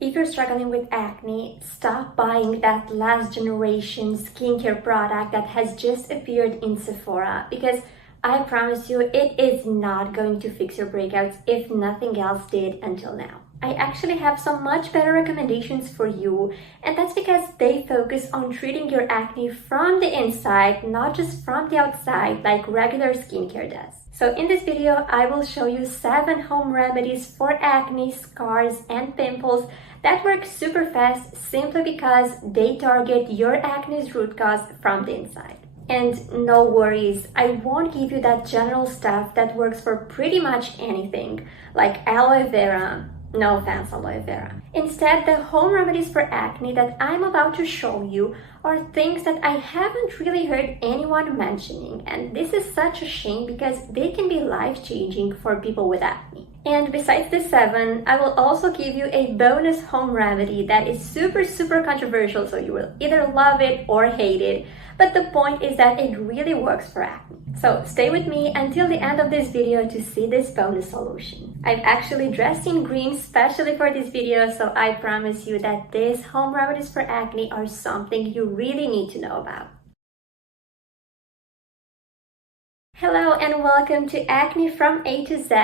If you're struggling with acne, stop buying that last generation skincare product that has just appeared in Sephora, because I promise you it is not going to fix your breakouts if nothing else did until now. I actually have some much better recommendations for you, and that's because they focus on treating your acne from the inside, not just from the outside like regular skincare does. So in this video, I will show you 7 home remedies for acne, scars, and pimples that work super fast simply because they target your acne's root cause from the inside. And no worries, I won't give you that general stuff that works for pretty much anything, like aloe vera. No offense, aloe vera. Instead, the home remedies for acne that I'm about to show you are things that I haven't really heard anyone mentioning, and this is such a shame because they can be life-changing for people with acne. And besides the 7, I will also give you a bonus home remedy that is super controversial, so you will either love it or hate it, but the point is that it really works for acne. So stay with me until the end of this video to see this bonus solution. I've actually dressed in green specially for this video, so I promise you that these home remedies for acne are something you really need to know about. Hello and welcome to Acne from A to Z.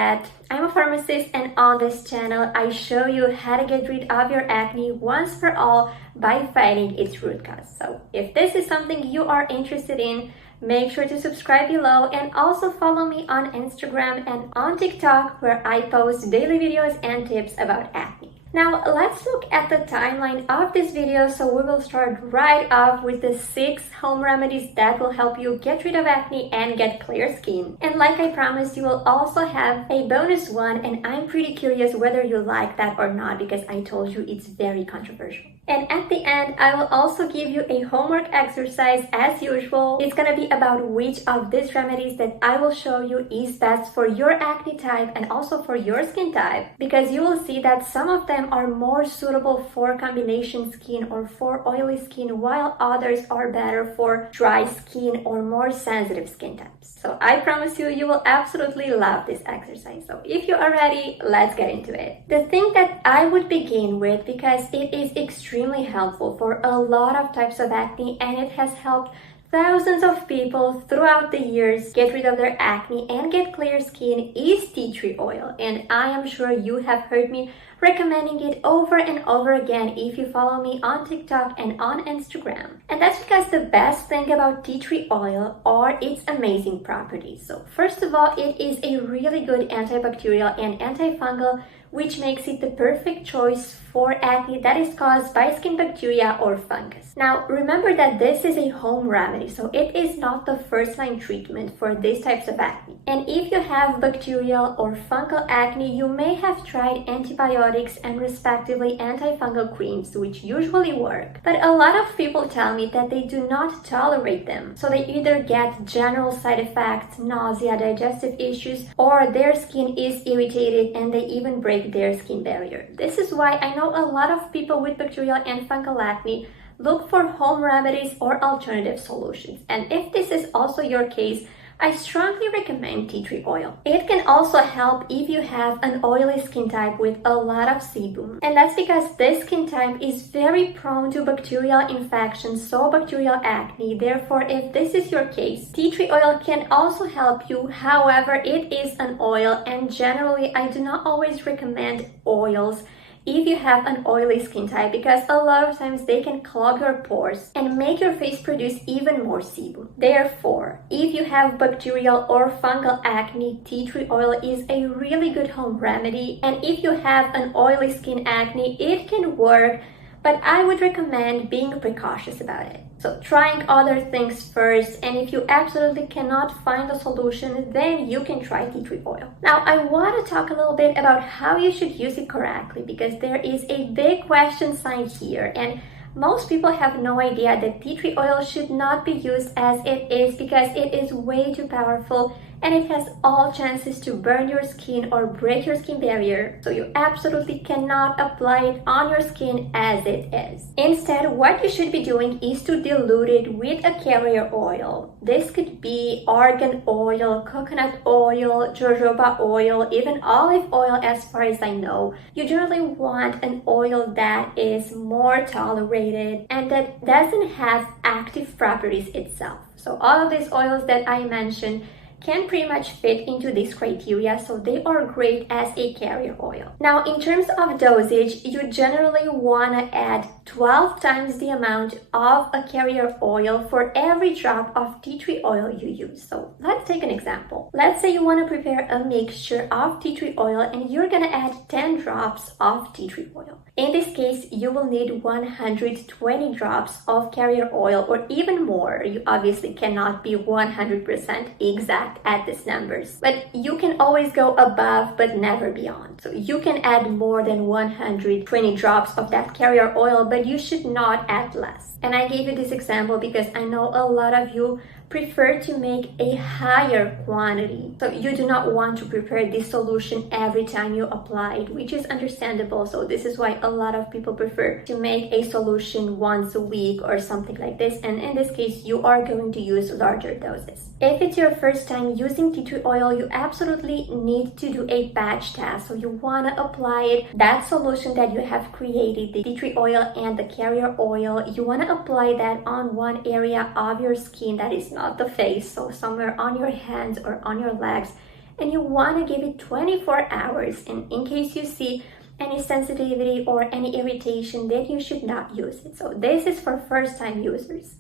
I'm a pharmacist, and on this channel I show you how to get rid of your acne once for all by fighting its root cause. So if this is something you are interested in, make sure to subscribe below and also follow me on Instagram and on TikTok, where I post daily videos and tips about acne. Now let's look at the timeline of this video. So we will start right off with the 6 home remedies that will help you get rid of acne and get clear skin. And like I promised, you will also have a bonus one, and I'm pretty curious whether you like that or not because I told you it's very controversial. And at the end, I will also give you a homework exercise as usual. It's gonna be about which of these remedies that I will show you is best for your acne type and also for your skin type, because you will see that some of them are more suitable for combination skin or for oily skin, while others are better for dry skin or more sensitive skin types. So I promise you, you will absolutely love this exercise. So if you are ready, let's get into it. The thing that I would begin with, because it is extremely helpful for a lot of types of acne and it has helped thousands of people throughout the years get rid of their acne and get clear skin, is tea tree oil. And I am sure you have heard me recommending it over and over again if you follow me on TikTok and on Instagram. And that's because the best thing about tea tree oil are its amazing properties. So first of all, it is a really good antibacterial and antifungal, which makes it the perfect choice for acne that is caused by skin bacteria or fungus. Now, remember that this is a home remedy, so it is not the first-line treatment for these types of acne. And if you have bacterial or fungal acne, you may have tried antibiotics and respectively antifungal creams, which usually work. But a lot of people tell me that they do not tolerate them, so they either get general side effects, nausea, digestive issues, or their skin is irritated and they even break their skin barrier. This is why I know a lot of people with bacterial and fungal acne look for home remedies or alternative solutions. And if this is also your case, I strongly recommend tea tree oil. It can also help if you have an oily skin type with a lot of sebum. And that's because this skin type is very prone to bacterial infections, so bacterial acne. Therefore, if this is your case, tea tree oil can also help you. However, it is an oil, and generally I do not always recommend oils if you have an oily skin type, because a lot of times they can clog your pores and make your face produce even more sebum. Therefore, if you have bacterial or fungal acne, tea tree oil is a really good home remedy. And if you have an oily skin acne, it can work, but I would recommend being precautious about it. So trying other things first, and if you absolutely cannot find a solution, then you can try tea tree oil. Now I want to talk a little bit about how you should use it correctly, because there is a big question sign here, and most people have no idea that tea tree oil should not be used as it is because it is way too powerful and it has all chances to burn your skin or break your skin barrier, so you absolutely cannot apply it on your skin as it is. Instead, what you should be doing is to dilute it with a carrier oil. This could be argan oil, coconut oil, jojoba oil, even olive oil as far as I know. You generally want an oil that is more tolerated and that doesn't have active properties itself. So all of these oils that I mentioned can pretty much fit into this criteria, so they are great as a carrier oil. Now, in terms of dosage, you generally want to add 12 times the amount of a carrier oil for every drop of tea tree oil you use. So let's take an example. Let's say you want to prepare a mixture of tea tree oil and you're going to add 10 drops of tea tree oil. In this case, you will need 120 drops of carrier oil or even more. You obviously cannot be 100% exact at these numbers, but you can always go above but never beyond. So you can add more than 120 drops of that carrier oil, but you should not add less. And I gave you this example because I know a lot of you prefer to make a higher quantity. So you do not want to prepare this solution every time you apply it, which is understandable. So this is why a lot of people prefer to make a solution once a week or something like this. And in this case, you are going to use larger doses. If it's your first time using tea tree oil, you absolutely need to do a batch test. So you want to apply it, that solution that you have created, the tea tree oil and the carrier oil, you want to apply that on one area of your skin that is not the face, so somewhere on your hands or on your legs, and you want to give it 24 hours. And in case you see any sensitivity or any irritation, then you should not use it. So this is for first time users.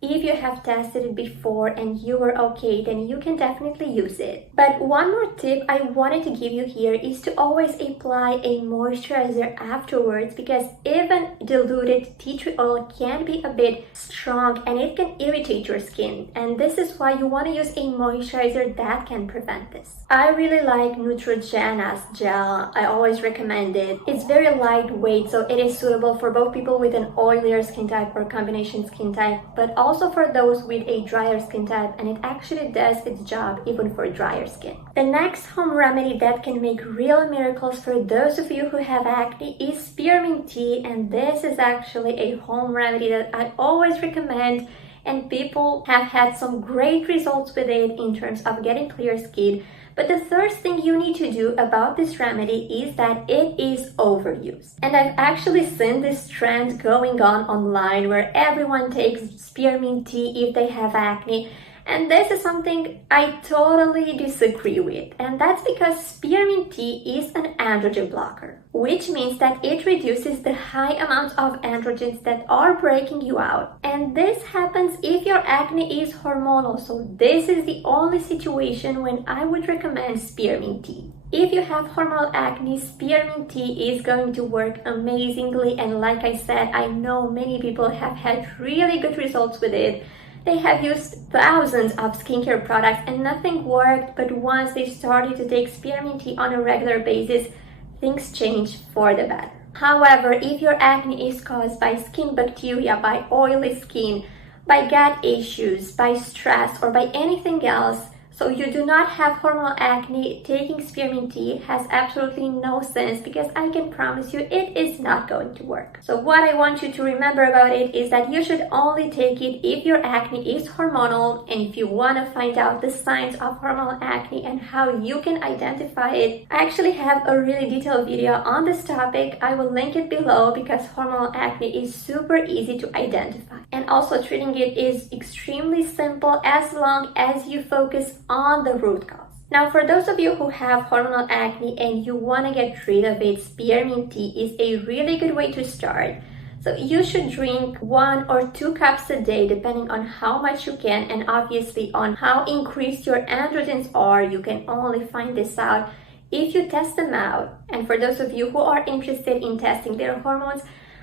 If you have tested it before and you were okay, then you can definitely use it. But one more tip I wanted to give you here is to always apply a moisturizer afterwards, because even diluted tea tree oil can be a bit strong and it can irritate your skin. And this is why you want to use a moisturizer that can prevent this. I really like Neutrogena's gel. I always recommend it. It's very lightweight, so it is suitable for both people with an oilier skin type or combination skin type, but also for those with a drier skin type, and it actually does its job even for drier skin. The next home remedy that can make real miracles for those of you who have acne is spearmint tea, and this is actually a home remedy that I always recommend, and people have had some great results with it in terms of getting clear skin. But the first thing you need to do about this remedy is that it is overused. And I've actually seen this trend going on online where everyone takes spearmint tea if they have acne. And this is something I totally disagree with. And that's because spearmint tea is an androgen blocker, which means that it reduces the high amounts of androgens that are breaking you out. And this happens if your acne is hormonal. So this is the only situation when I would recommend spearmint tea. If you have hormonal acne, spearmint tea is going to work amazingly. And like I said, I know many people have had really good results with it. They have used thousands of skincare products and nothing worked, but once they started to take spearmint tea on a regular basis, things change for the better. However, if your acne is caused by skin bacteria, by oily skin, by gut issues, by stress, or by anything else, so you do not have hormonal acne, taking spearmint tea has absolutely no sense, because I can promise you it is not going to work. So what I want you to remember about it is that you should only take it if your acne is hormonal, and if you want to find out the signs of hormonal acne and how you can identify it, I actually have a really detailed video on this topic. I will link it below, because hormonal acne is super easy to identify. And also treating it is extremely simple as long as you focus on the root cause. Now, for those of you who have hormonal acne and you want to get rid of it, spearmint tea is a really good way to start. So you should drink 1 or 2 cups a day, depending on how much you can, and obviously on how increased your androgens are. You can only find this out if you test them out. And for those of you who are interested in testing their hormones,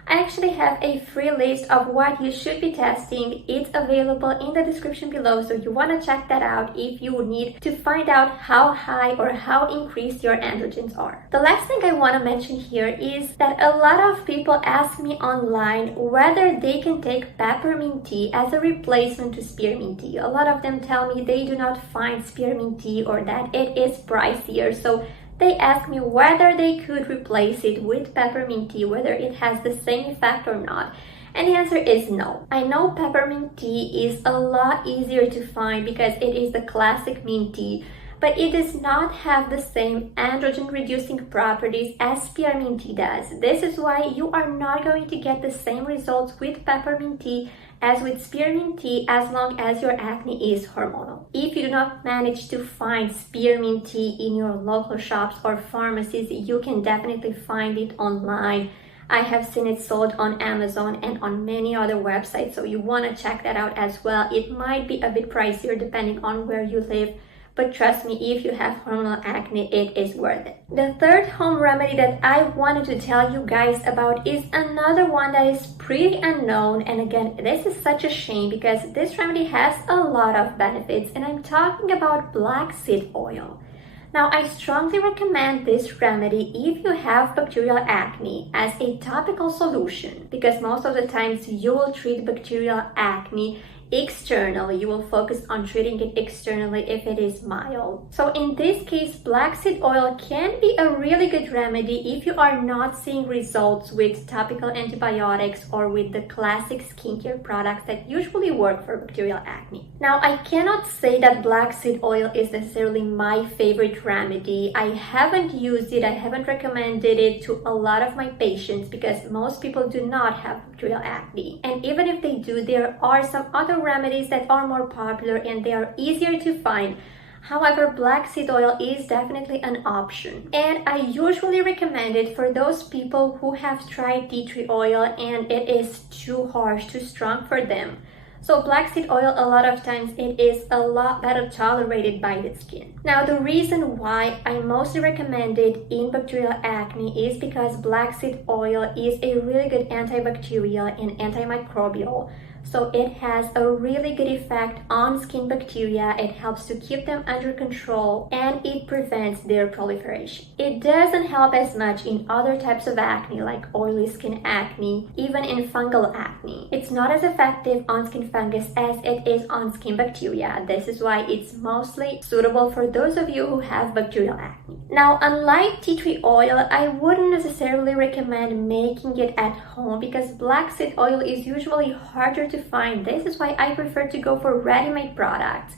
I actually have a free list of what you should be testing. It's available in the description below, so you want to check that out if you need to find out how high or how increased your androgens are. The last thing I want to mention here is that a lot of people ask me online whether they can take peppermint tea as a replacement to spearmint tea. A lot of them tell me they do not find spearmint tea or that it is pricier, so they ask me whether they could replace it with peppermint tea, whether it has the same effect or not. And the answer is no. I know peppermint tea is a lot easier to find because it is the classic mint tea, but it does not have the same androgen reducing properties as spearmint tea does. This is why you are not going to get the same results with peppermint tea as with spearmint tea as long as your acne is hormonal. If you do not manage to find spearmint tea in your local shops or pharmacies, you can definitely find it online. I have seen it sold on Amazon and on many other websites, so you want to check that out as well. It might be a bit pricier depending on where you live, but trust me, if you have hormonal acne, it is worth it. The third home remedy that I wanted to tell you guys about is another one that is pretty unknown. And again, this is such a shame because this remedy has a lot of benefits, and I'm talking about black seed oil. Now, I strongly recommend this remedy if you have bacterial acne as a topical solution, because most of the times you will treat bacterial acne externally. You will focus on treating it externally if it is mild. So in this case, black seed oil can be a really good remedy if you are not seeing results with topical antibiotics or with the classic skincare products that usually work for bacterial acne. Now, I cannot say that black seed oil is necessarily my favorite remedy. I haven't used it, I haven't recommended it to a lot of my patients because most people do not have bacterial acne. And even if they do, there are some other remedies that are more popular and they are easier to find. However, black seed oil is definitely an option, and I usually recommend it for those people who have tried tea tree oil and it is too harsh, too strong for them. So black seed oil, a lot of times it is a lot better tolerated by the skin. Now, the reason why I mostly recommend it in bacterial acne is because black seed oil is a really good antibacterial and antimicrobial. So it has a really good effect on skin bacteria. It helps to keep them under control and it prevents their proliferation. It doesn't help as much in other types of acne like oily skin acne, even in fungal acne. It's not as effective on skin fungus as it is on skin bacteria. This is why it's mostly suitable for those of you who have bacterial acne. Now, unlike tea tree oil, I wouldn't necessarily recommend making it at home because black seed oil is usually harder to find. This is why I prefer to go for ready-made products.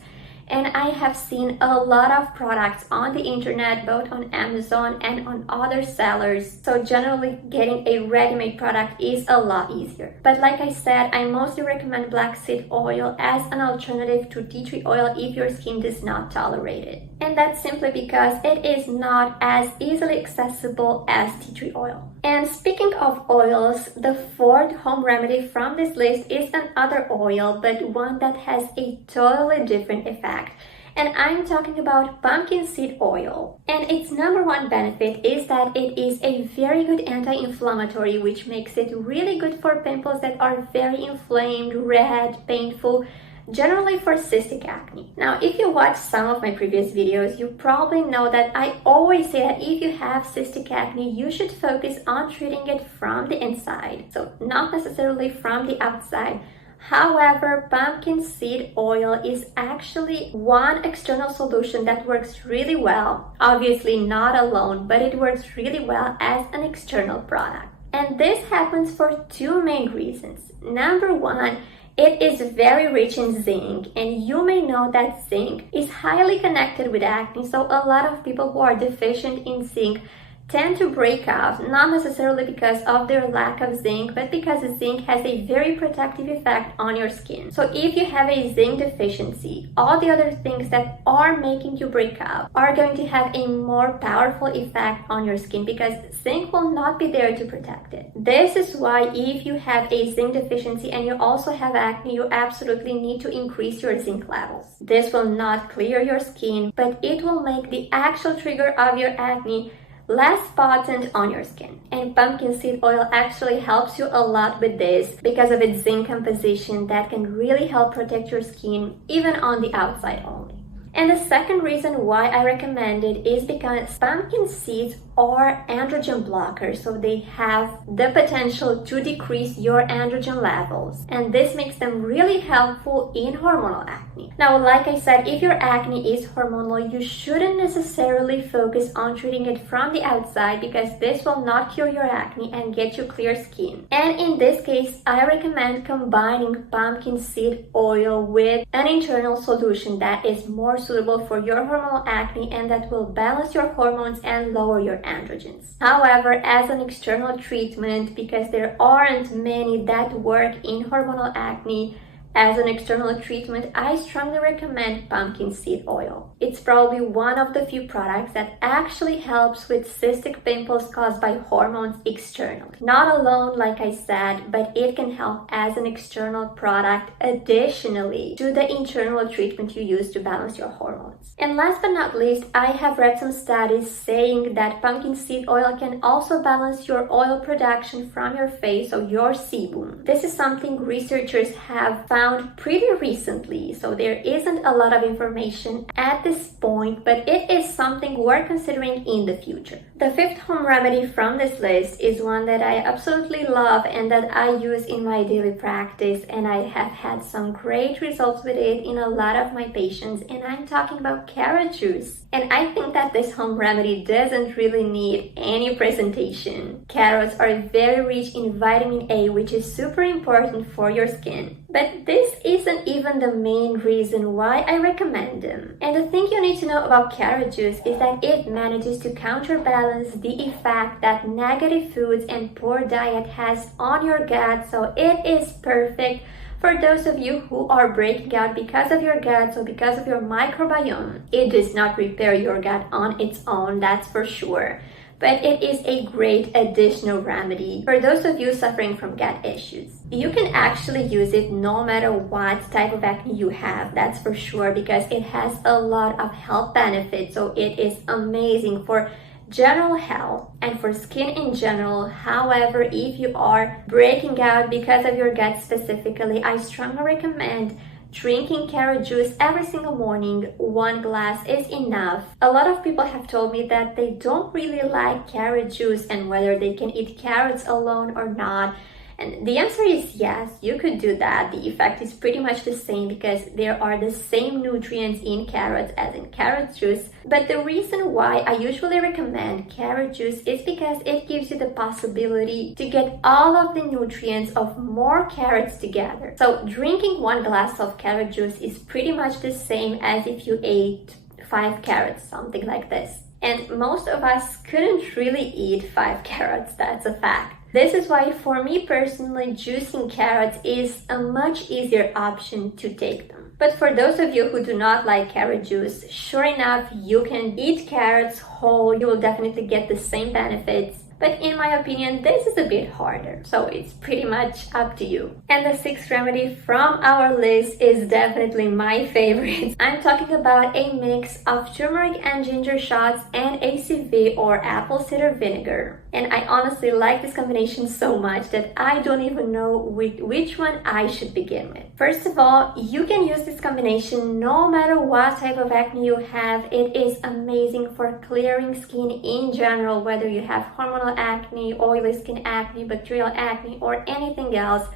And I have seen a lot of products on the internet, both on Amazon and on other sellers. So generally getting a ready-made product is a lot easier. But like I said, I mostly recommend black seed oil as an alternative to tea tree oil if your skin does not tolerate it. And that's simply because it is not as easily accessible as tea tree oil. And speaking of oils, the fourth home remedy from this list is another oil, but one that has a totally different effect. And I'm talking about pumpkin seed oil. And its number one benefit is that it is a very good anti-inflammatory, which makes it really good for pimples that are very inflamed, red, painful, generally for cystic acne. Now, if you watch some of my previous videos, you probably know that I always say that if you have cystic acne, you should focus on treating it from the inside, so not necessarily from the outside. However, pumpkin seed oil is actually one external solution that works really well. Obviously not alone, but it works really well as an external product. And this happens for two main reasons. Number one, it is very rich in zinc, and you may know that zinc is highly connected with acne, so a lot of people who are deficient in zinc tend to break out, not necessarily because of their lack of zinc, but because zinc has a very protective effect on your skin. So if you have a zinc deficiency, all the other things that are making you break out are going to have a more powerful effect on your skin because zinc will not be there to protect it. This is why if you have a zinc deficiency and you also have acne, you absolutely need to increase your zinc levels. This will not clear your skin, but it will make the actual trigger of your acne less potent on your skin. And pumpkin seed oil actually helps you a lot with this because of its zinc composition that can really help protect your skin even on the outside only. And the second reason why I recommend it is because pumpkin seeds are androgen blockers, so they have the potential to decrease your androgen levels, and this makes them really helpful in hormonal acne. Now, like I said, if your acne is hormonal, you shouldn't necessarily focus on treating it from the outside because this will not cure your acne and get you clear skin. And in this case, I recommend combining pumpkin seed oil with an internal solution that is more suitable for your hormonal acne and that will balance your hormones and lower your androgens. However, as an external treatment, because there aren't many that work in hormonal acne, as an external treatment, I strongly recommend pumpkin seed oil. It's probably one of the few products that actually helps with cystic pimples caused by hormones externally. Not alone, like I said, but it can help as an external product additionally to the internal treatment you use to balance your hormones. And last but not least, I have read some studies saying that pumpkin seed oil can also balance your oil production from your face, so your sebum. This is something researchers have found pretty recently, so there isn't a lot of information at this point, but it is something we're considering in the future. The fifth home remedy from this list is one that I absolutely love and that I use in my daily practice, and I have had some great results with it in a lot of my patients, and I'm talking about carrot juice. And I think that this home remedy doesn't really need any presentation. Carrots are very rich in vitamin A, which is super important for your skin. But this isn't even the main reason why I recommend them. And the thing you need to know about carrot juice is that it manages to counterbalance the effect that negative foods and poor diet has on your gut, so it is perfect for those of you who are breaking out because of your gut, so because of your microbiome. It does not repair your gut on its own, that's for sure, but it is a great additional remedy for those of you suffering from gut issues. You can actually use it no matter what type of acne you have, that's for sure, because it has a lot of health benefits, so it is amazing for general health and for skin in general. However, if you are breaking out because of your gut specifically, I strongly recommend drinking carrot juice every single morning. 1 glass is enough. A lot of people have told me that they don't really like carrot juice and whether they can eat carrots alone or not. And the answer is yes, you could do that. The effect is pretty much the same because there are the same nutrients in carrots as in carrot juice. But the reason why I usually recommend carrot juice is because it gives you the possibility to get all of the nutrients of more carrots together. So drinking 1 glass of carrot juice is pretty much the same as if you ate 5 carrots, something like this. And most of us couldn't really eat 5 carrots, that's a fact. This is why for me personally, juicing carrots is a much easier option to take them. But for those of you who do not like carrot juice, sure enough, you can eat carrots whole. You will definitely get the same benefits. But in my opinion, this is a bit harder, so it's pretty much up to you. And the sixth remedy from our list is definitely my favorite. I'm talking about a mix of turmeric and ginger shots and ACV or apple cider vinegar. And I honestly like this combination so much that I don't even know which one I should begin with. First of all, you can use this combination no matter what type of acne you have. It is amazing for clearing skin in general, whether you have hormonal acne, oily skin acne, bacterial acne, or anything else.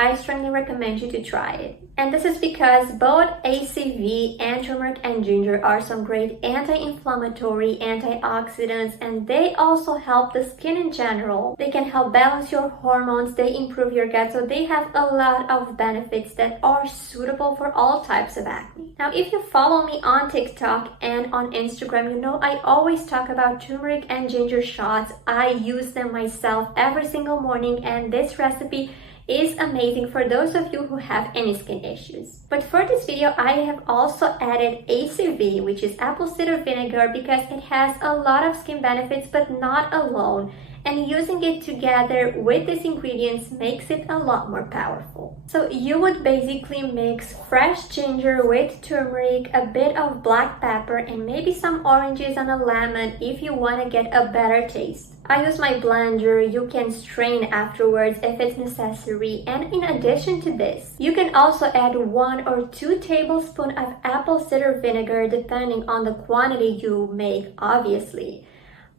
I strongly recommend you to try it. And this is because both ACV and turmeric and ginger are some great anti-inflammatory antioxidants, and they also help the skin in general. They can help balance your hormones, they improve your gut, so they have a lot of benefits that are suitable for all types of acne. Now, if you follow me on TikTok and on Instagram, you know I always talk about turmeric and ginger shots. I use them myself every single morning, and this recipe is amazing for those of you who have any skin issues. But for this video, I have also added ACV, which is apple cider vinegar, because it has a lot of skin benefits, but not alone. and using it together with these ingredients makes it a lot more powerful. So you would basically mix fresh ginger with turmeric, a bit of black pepper, and maybe some oranges and a lemon if you want to get a better taste. I use my blender. You can strain afterwards if it's necessary, and in addition to this, you can also add 1 or 2 tablespoons of apple cider vinegar depending on the quantity you make, obviously.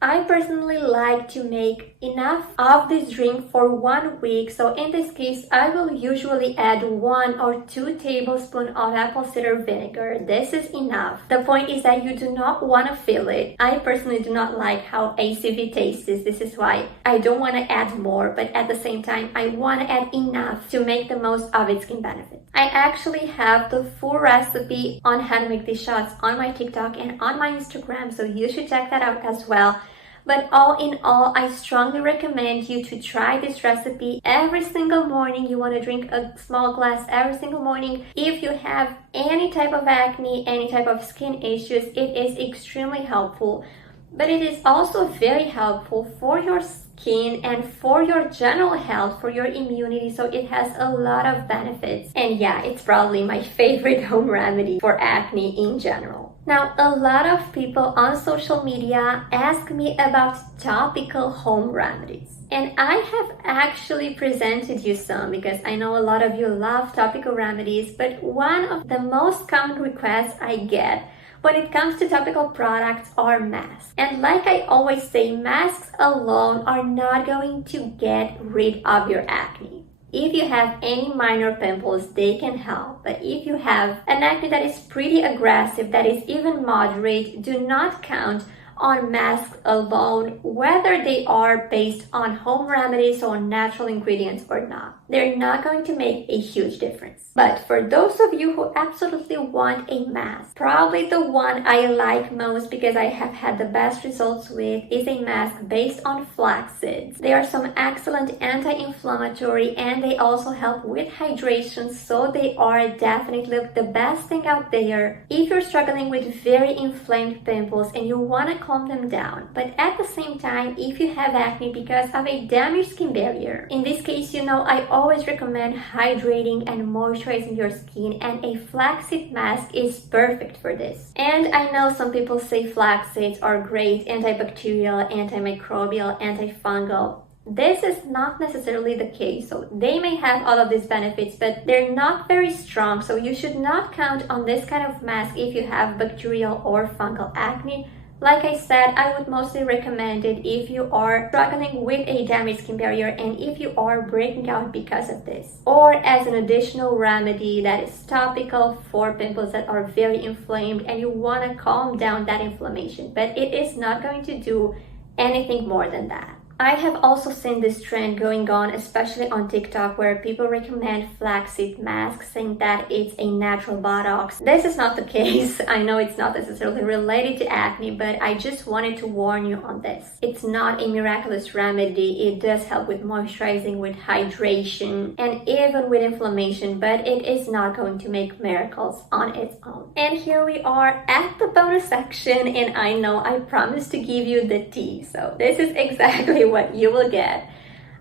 I personally like to make enough of this drink for 1 week, so in this case, I will usually add 1 or 2 tablespoons of apple cider vinegar. This is enough. The point is that you do not want to fill it. I personally do not like how ACV tastes. This is why I don't want to add more, but at the same time, I want to add enough to make the most of its skin benefits. I actually have the full recipe on how to make these shots on my TikTok and on my Instagram, so you should check that out as well. But all in all, I strongly recommend you to try this recipe every single morning. You want to drink a small glass every single morning. If you have any type of acne, any type of skin issues, it is extremely helpful. But it is also very helpful for your skin and for your general health, for your immunity, so it has a lot of benefits. And yeah, it's probably my favorite home remedy for acne in general. Now, a lot of people on social media ask me about topical home remedies. And I have actually presented you some because I know a lot of you love topical remedies, but one of the most common requests I get when it comes to topical products are masks. And like I always say, masks alone are not going to get rid of your acne. If you have any minor pimples, they can help. But if you have an acne that is pretty aggressive, that is even moderate, do not count on masks alone, whether they are based on home remedies or natural ingredients or not. They're not going to make a huge difference. But for those of you who absolutely want a mask, probably the one I like most because I have had the best results with is a mask based on flax seeds. They are some excellent anti-inflammatory and they also help with hydration, so they are definitely the best thing out there if you're struggling with very inflamed pimples and you want to calm them down. But at the same time, if you have acne because of a damaged skin barrier, in this case, I always recommend hydrating and moisturizing your skin, and a flaxseed mask is perfect for this. And I know some people say flax seeds are great antibacterial, antimicrobial, antifungal. This is not necessarily the case, so they may have all of these benefits, but they're not very strong, so you should not count on this kind of mask if you have bacterial or fungal acne. Like I said, I would mostly recommend it if you are struggling with a damaged skin barrier and if you are breaking out because of this. Or as an additional remedy that is topical for pimples that are very inflamed and you want to calm down that inflammation, but it is not going to do anything more than that. I have also seen this trend going on, especially on TikTok, where people recommend flaxseed masks, saying that it's a natural Botox. This is not the case. I know it's not necessarily related to acne, but I just wanted to warn you on this. It's not a miraculous remedy. It does help with moisturizing, with hydration, and even with inflammation, but it is not going to make miracles on its own. And here we are at the bonus section, and I know I promised to give you the tea, so this is exactly what you will get.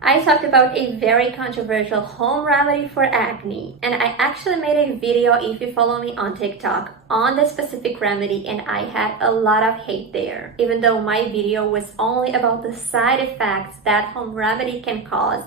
I talked about a very controversial home remedy for acne, and I actually made a video, if you follow me on TikTok, on this specific remedy, and I had a lot of hate there, even though my video was only about the side effects that home remedy can cause.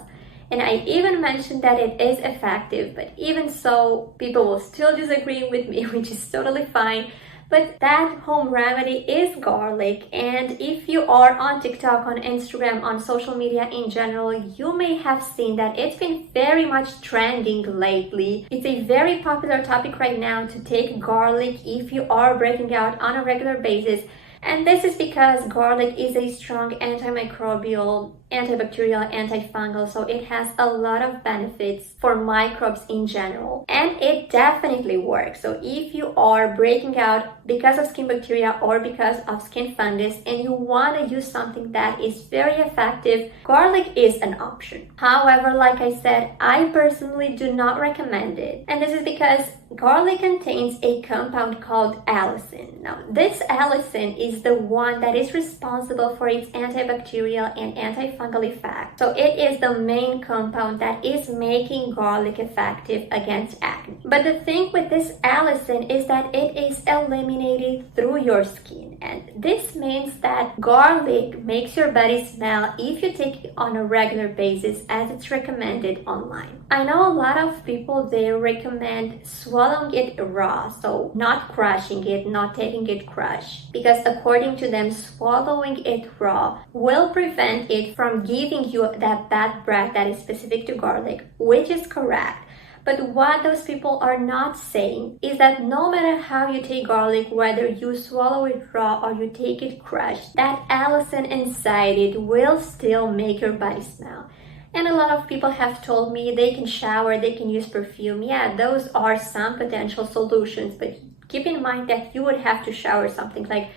And I even mentioned that it is effective, but even so, people will still disagree with me, which is totally fine. But that home remedy is garlic, and if you are on TikTok, on Instagram, on social media in general, you may have seen that it's been very much trending lately. It's a very popular topic right now to take garlic if you are breaking out on a regular basis. And this is because garlic is a strong antimicrobial, antibacterial, antifungal, so it has a lot of benefits for microbes in general. And it definitely works. So if you are breaking out because of skin bacteria or because of skin fungus and you want to use something that is very effective, garlic is an option. However, like I said, I personally do not recommend it. And this is because garlic contains a compound called allicin. Now, this allicin is the one that is responsible for its antibacterial and antifungal antifungal effect. So it is the main compound that is making garlic effective against acne. But the thing with this allicin is that it is eliminated through your skin, and this means that garlic makes your body smell if you take it on a regular basis as it's recommended online. I know a lot of people, they recommend swallowing it raw, so not crushing it, not taking it crushed, because according to them, swallowing it raw will prevent it from giving you that bad breath that is specific to garlic, which is correct. But what those people are not saying is that no matter how you take garlic, whether you swallow it raw or you take it crushed, that allicin inside it will still make your body smell. And a lot of people have told me they can shower, they can use perfume. Yeah, those are some potential solutions, but keep in mind that you would have to shower something like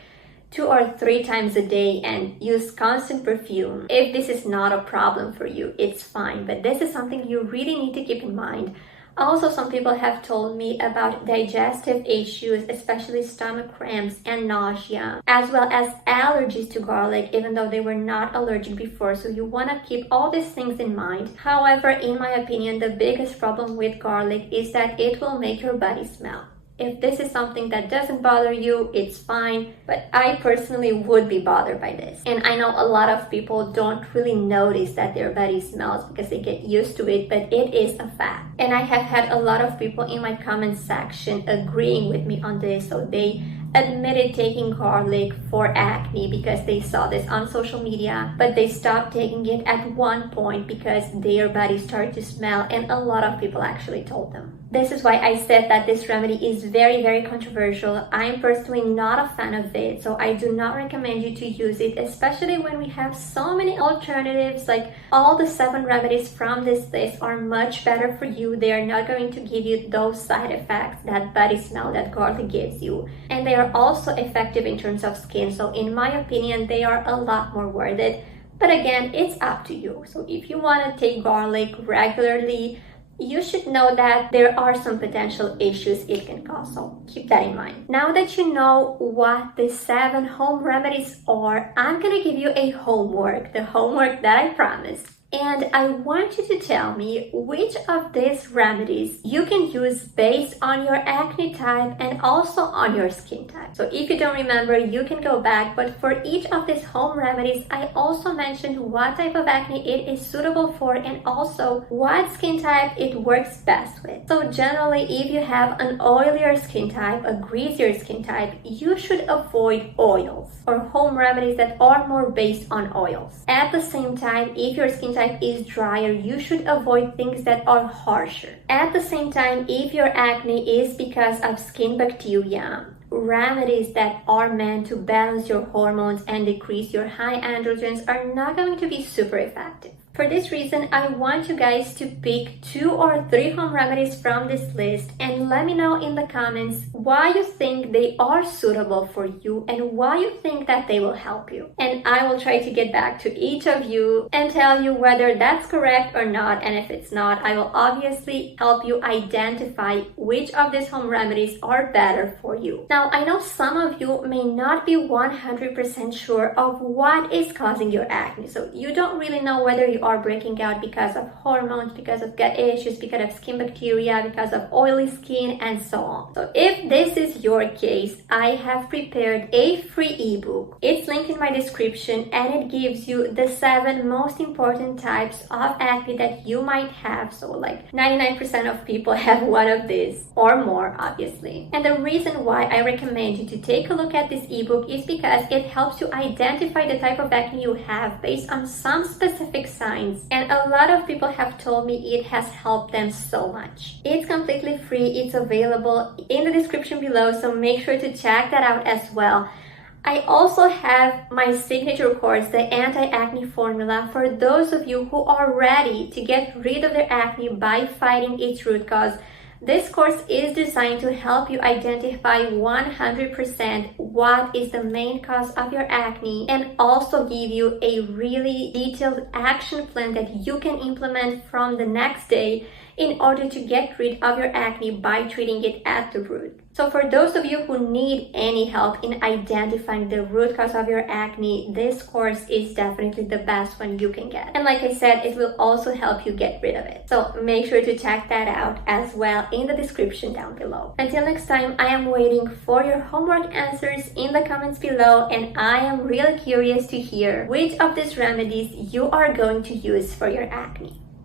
2 or 3 times a day and use constant perfume. If this is not a problem for you, it's fine, but this is something you really need to keep in mind. Also, some people have told me about digestive issues, especially stomach cramps and nausea, as well as allergies to garlic, even though they were not allergic before. So you want to keep all these things in mind. However, in my opinion, the biggest problem with garlic is that it will make your body smell. If this is something that doesn't bother you, it's fine, but I personally would be bothered by this. And I know a lot of people don't really notice that their body smells because they get used to it, but it is a fact. And I have had a lot of people in my comment section agreeing with me on this, so they admitted taking garlic for acne because they saw this on social media, but they stopped taking it at one point because their body started to smell, and a lot of people actually told them. This is why I said that this remedy is very, very controversial. I am personally not a fan of it, so I do not recommend you to use it, especially when we have so many alternatives. Like, all the 7 remedies from this list are much better for you. They are not going to give you those side effects, that body smell that garlic gives you. And they are also effective in terms of skin, so in my opinion, they are a lot more worth it. But again, it's up to you. So if you want to take garlic regularly, you should know that there are some potential issues it can cause, so keep that in mind. Now that you know what the 7 home remedies are, I'm gonna give you a homework, the homework that I promised. And I want you to tell me which of these remedies you can use based on your acne type and also on your skin type. So if you don't remember, you can go back, but for each of these home remedies, I also mentioned what type of acne it is suitable for and also what skin type it works best with. So generally, if you have an oilier skin type, a greasier skin type, you should avoid oils or home remedies that are more based on oils. At the same time, if your skin type is drier, you should avoid things that are harsher. At the same time, if your acne is because of skin bacteria, remedies that are meant to balance your hormones and decrease your high androgens are not going to be super effective. For this reason, I want you guys to pick 2 or 3 home remedies from this list and let me know in the comments why you think they are suitable for you and why you think that they will help you. And I will try to get back to each of you and tell you whether that's correct or not. And if it's not, I will obviously help you identify which of these home remedies are better for you. Now, I know some of you may not be 100% sure of what is causing your acne. So you don't really know whether you are breaking out because of hormones, because of gut issues, because of skin bacteria, because of oily skin, and so on. So if this is your case, I have prepared a free ebook. It's linked in my description and it gives you the 7 most important types of acne that you might have. So like 99% of people have one of these or more, obviously. And the reason why I recommend you to take a look at this ebook is because it helps you identify the type of acne you have based on some specific signs. And a lot of people have told me it has helped them so much. It's completely free. It's available in the description below, so make sure to check that out as well. I also have my signature course, the Anti-Acne Formula, for those of you who are ready to get rid of their acne by fighting its root cause. This course is designed to help you identify 100% what is the main cause of your acne and also give you a really detailed action plan that you can implement from the next day in order to get rid of your acne by treating it at the root. So for those of you who need any help in identifying the root cause of your acne, this course is definitely the best one you can get. And like I said, it will also help you get rid of it. So make sure to check that out as well in the description down below. Until next time, I am waiting for your homework answers in the comments below, and I am really curious to hear which of these remedies you are going to use for your acne.